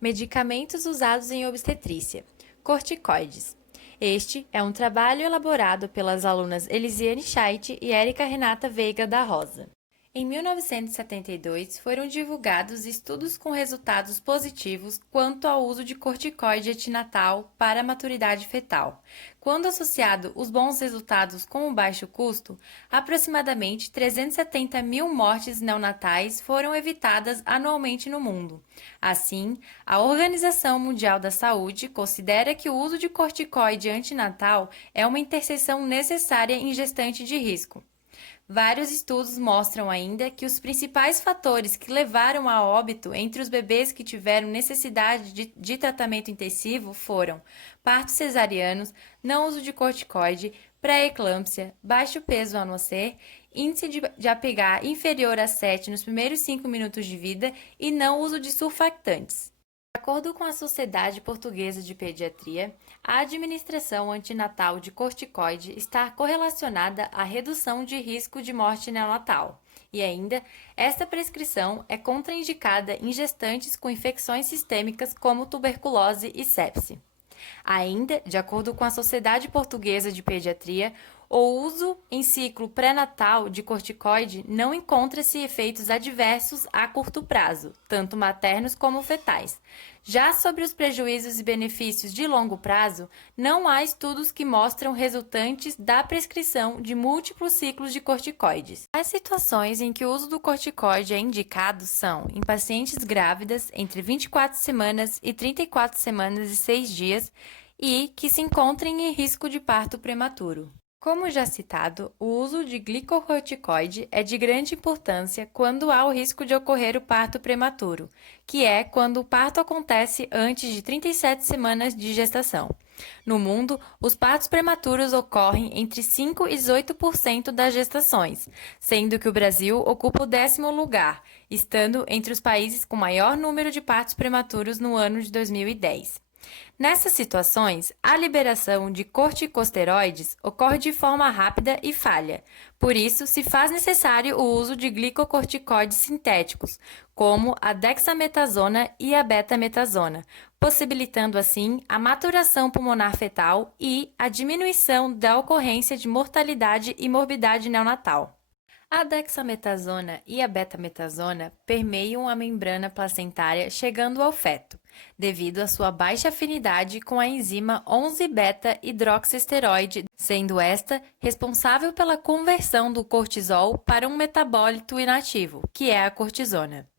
Medicamentos usados em obstetrícia. Corticoides. Este é um trabalho elaborado pelas alunas Elisiane Scheidt e Érica Renata Veiga da Rosa. Em 1972, foram divulgados estudos com resultados positivos quanto ao uso de corticoide etinatal para a maturidade fetal. Quando associado os bons resultados com o baixo custo, aproximadamente 370 mil mortes neonatais foram evitadas anualmente no mundo. Assim, a Organização Mundial da Saúde considera que o uso de corticoide antinatal é uma interseção necessária em gestante de risco. Vários estudos mostram ainda que os principais fatores que levaram a óbito entre os bebês que tiveram necessidade de tratamento intensivo foram partos cesarianos, não uso de corticoide, pré-eclâmpsia, baixo peso ao nascer, índice de APGA inferior a 7 nos primeiros 5 minutos de vida e não uso de surfactantes. De acordo com a Sociedade Portuguesa de Pediatria, a administração antinatal de corticoide está correlacionada à redução de risco de morte neonatal. E ainda, esta prescrição é contraindicada em gestantes com infecções sistêmicas como tuberculose e sepse. Ainda, de acordo com a Sociedade Portuguesa de Pediatria, o uso em ciclo pré-natal de corticoide não encontra-se efeitos adversos a curto prazo, tanto maternos como fetais. Já sobre os prejuízos e benefícios de longo prazo, não há estudos que mostram resultantes da prescrição de múltiplos ciclos de corticoides. As situações em que o uso do corticoide é indicado são em pacientes grávidas entre 24 semanas e 34 semanas e 6 dias e que se encontrem em risco de parto prematuro. Como já citado, o uso de glicocorticoide é de grande importância quando há o risco de ocorrer o parto prematuro, que é quando o parto acontece antes de 37 semanas de gestação. No mundo, os partos prematuros ocorrem entre 5 e 18% das gestações, sendo que o Brasil ocupa o 10º lugar, estando entre os países com maior número de partos prematuros no ano de 2010. Nessas situações, a liberação de corticosteroides ocorre de forma rápida e falha. Por isso, se faz necessário o uso de glicocorticoides sintéticos, como a dexametasona e a betametasona, possibilitando assim a maturação pulmonar fetal e a diminuição da ocorrência de mortalidade e morbidade neonatal. A dexametasona e a betametasona permeiam a membrana placentária chegando ao feto, devido à sua baixa afinidade com a enzima 11-beta-hidroxisteroide, sendo esta responsável pela conversão do cortisol para um metabólito inativo, que é a cortisona.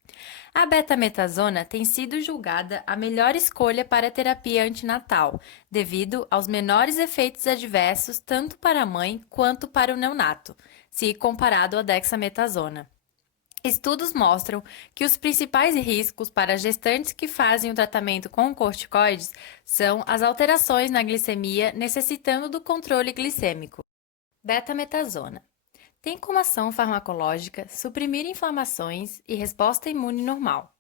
A betametasona tem sido julgada a melhor escolha para a terapia antinatal, devido aos menores efeitos adversos tanto para a mãe quanto para o neonato, se comparado à dexametasona. Estudos mostram que os principais riscos para gestantes que fazem o tratamento com corticoides são as alterações na glicemia necessitando do controle glicêmico. Betametasona tem como ação farmacológica suprimir inflamações e resposta imune normal.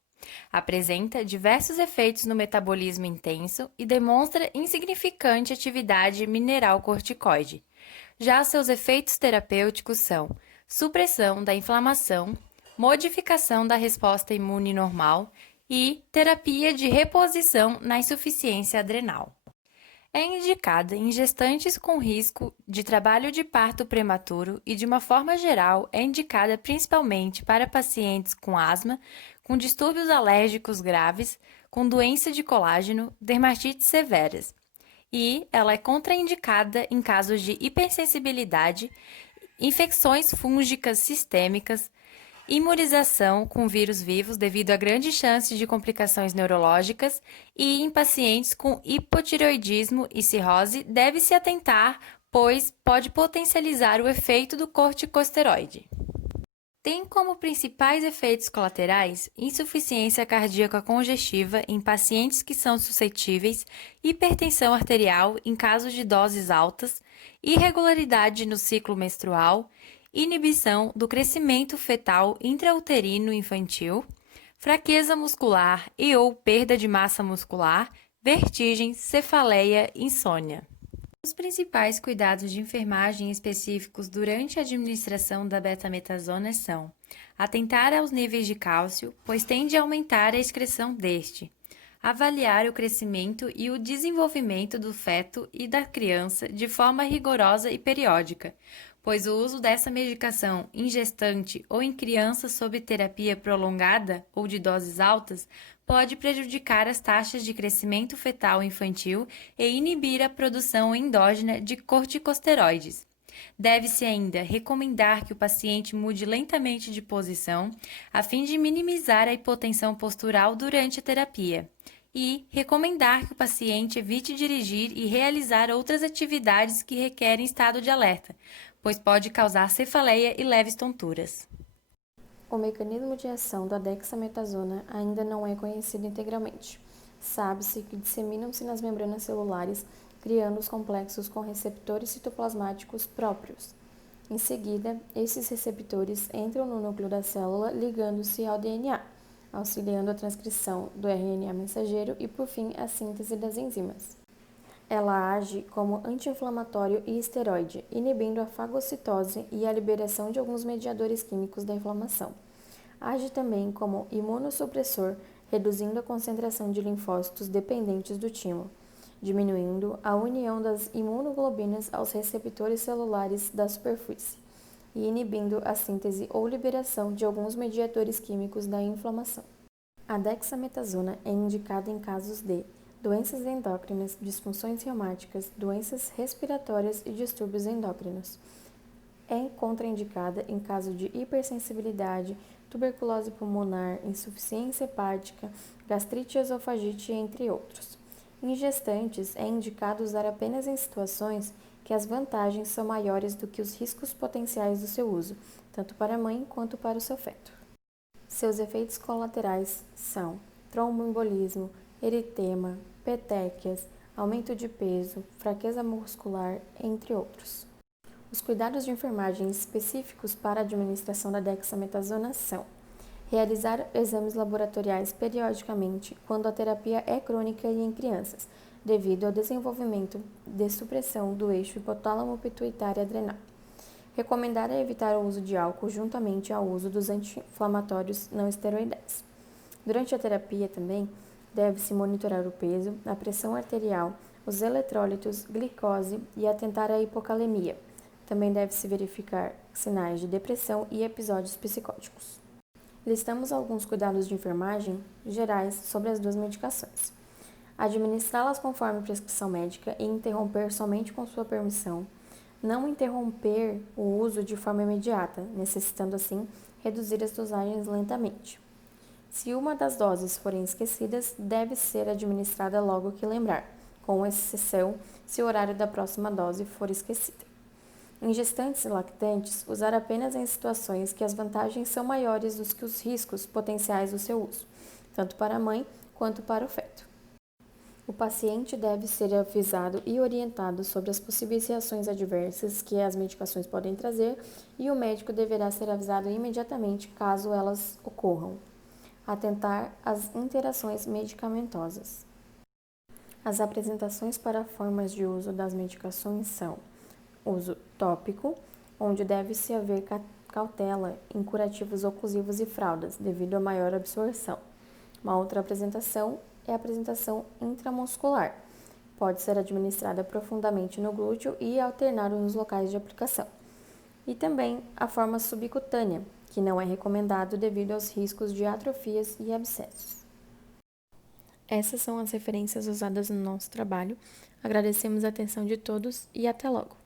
Apresenta diversos efeitos no metabolismo intenso e demonstra insignificante atividade mineral corticoide. Já seus efeitos terapêuticos são supressão da inflamação, modificação da resposta imune normal e terapia de reposição na insuficiência adrenal. É indicada em gestantes com risco de trabalho de parto prematuro e, de uma forma geral, é indicada principalmente para pacientes com asma, com distúrbios alérgicos graves, com doença de colágeno, dermatites severas. E ela é contraindicada em casos de hipersensibilidade, infecções fúngicas sistêmicas, imunização com vírus vivos devido a grande chance de complicações neurológicas e em pacientes com hipotireoidismo e cirrose deve-se atentar, pois pode potencializar o efeito do corticosteroide. Tem como principais efeitos colaterais insuficiência cardíaca congestiva em pacientes que são suscetíveis, hipertensão arterial em casos de doses altas, irregularidade no ciclo menstrual, inibição do crescimento fetal intrauterino infantil, fraqueza muscular e ou perda de massa muscular, vertigem, cefaleia, insônia. Os principais cuidados de enfermagem específicos durante a administração da betametasona são atentar aos níveis de cálcio, pois tende a aumentar a excreção deste, avaliar o crescimento e o desenvolvimento do feto e da criança de forma rigorosa e periódica, pois o uso dessa medicação em gestante ou em crianças sob terapia prolongada ou de doses altas pode prejudicar as taxas de crescimento fetal infantil e inibir a produção endógena de corticosteroides. Deve-se ainda recomendar que o paciente mude lentamente de posição, a fim de minimizar a hipotensão postural durante a terapia, e recomendar que o paciente evite dirigir e realizar outras atividades que requerem estado de alerta, pois pode causar cefaleia e leves tonturas. O mecanismo de ação da dexametasona ainda não é conhecido integralmente. Sabe-se que disseminam-se nas membranas celulares, criando os complexos com receptores citoplasmáticos próprios. Em seguida, esses receptores entram no núcleo da célula, ligando-se ao DNA, auxiliando a transcrição do RNA mensageiro e, por fim, a síntese das enzimas. Ela age como anti-inflamatório e esteroide, inibindo a fagocitose e a liberação de alguns mediadores químicos da inflamação. Age também como imunossupressor, reduzindo a concentração de linfócitos dependentes do timo, diminuindo a união das imunoglobinas aos receptores celulares da superfície e inibindo a síntese ou liberação de alguns mediadores químicos da inflamação. A dexametasona é indicada em casos de doenças endócrinas, disfunções reumáticas, doenças respiratórias e distúrbios endócrinos. É contraindicada em caso de hipersensibilidade, tuberculose pulmonar, insuficiência hepática, gastrite e esofagite, entre outros. Em gestantes, é indicado usar apenas em situações que as vantagens são maiores do que os riscos potenciais do seu uso, tanto para a mãe quanto para o seu feto. Seus efeitos colaterais são tromboembolismo, eritema, petequias, aumento de peso, fraqueza muscular, entre outros. Os cuidados de enfermagem específicos para a administração da dexametasona são: realizar exames laboratoriais periodicamente quando a terapia é crônica e em crianças, devido ao desenvolvimento de supressão do eixo hipotálamo-pituitário adrenal. Recomendar evitar o uso de álcool juntamente ao uso dos anti-inflamatórios não esteroidais. Durante a terapia também, deve-se monitorar o peso, a pressão arterial, os eletrólitos, glicose e atentar à hipocalemia. Também deve-se verificar sinais de depressão e episódios psicóticos. Listamos alguns cuidados de enfermagem gerais sobre as duas medicações. Administrá-las conforme prescrição médica e interromper somente com sua permissão. Não interromper o uso de forma imediata, necessitando assim reduzir as dosagens lentamente. Se uma das doses forem esquecidas, deve ser administrada logo que lembrar, com exceção se o horário da próxima dose for esquecida. Em gestantes e lactantes, usar apenas em situações que as vantagens são maiores do que os riscos potenciais do seu uso, tanto para a mãe quanto para o feto. O paciente deve ser avisado e orientado sobre as possíveis reações adversas que as medicações podem trazer e o médico deverá ser avisado imediatamente caso elas ocorram. Atentar às interações medicamentosas. As apresentações para formas de uso das medicações são: uso tópico, onde deve-se haver cautela em curativos oclusivos e fraldas, devido à maior absorção. Uma outra apresentação é a apresentação intramuscular. Pode ser administrada profundamente no glúteo e alternar nos locais de aplicação. E também a forma subcutânea, que não é recomendado devido aos riscos de atrofias e abscessos. Essas são as referências usadas no nosso trabalho. Agradecemos a atenção de todos e até logo!